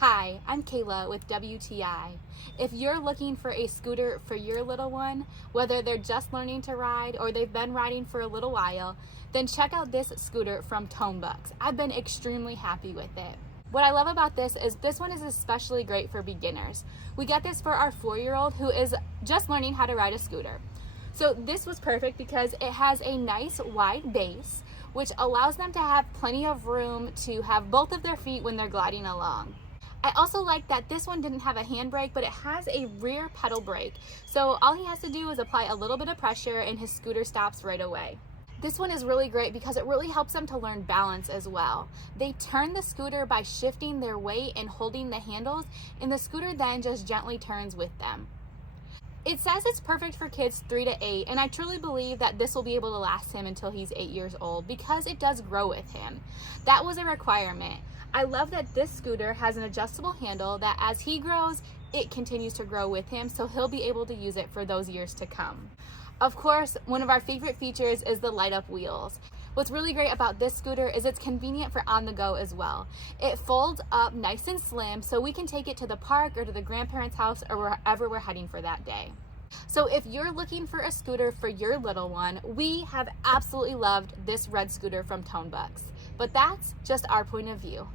Hi, I'm Kayla with WTI. If you're looking for a scooter for your little one, whether they're just learning to ride or they've been riding for a little while, then check out this scooter from TONBUX. I've been extremely happy with it. What I love about this one is especially great for beginners. We got this for our 4-year-old who is just learning how to ride a scooter. So this was perfect because it has a nice wide base, which allows them to have plenty of room to have both of their feet when they're gliding along. I also like that this one didn't have a handbrake, but it has a rear pedal brake. So all he has to do is apply a little bit of pressure and his scooter stops right away. This one is really great because it really helps them to learn balance as well. They turn the scooter by shifting their weight and holding the handles, and the scooter then just gently turns with them. It says it's perfect for kids 3 to 8, and I truly believe that this will be able to last him until he's 8 years old because it does grow with him. That was a requirement. I love that this scooter has an adjustable handle that as he grows, it continues to grow with him, so he'll be able to use it for those years to come. Of course, one of our favorite features is the light up wheels. What's really great about this scooter is it's convenient for on the go as well. It folds up nice and slim so we can take it to the park or to the grandparents' house or wherever we're heading for that day. So if you're looking for a scooter for your little one, we have absolutely loved this red scooter from TONBUX. But that's just our point of view.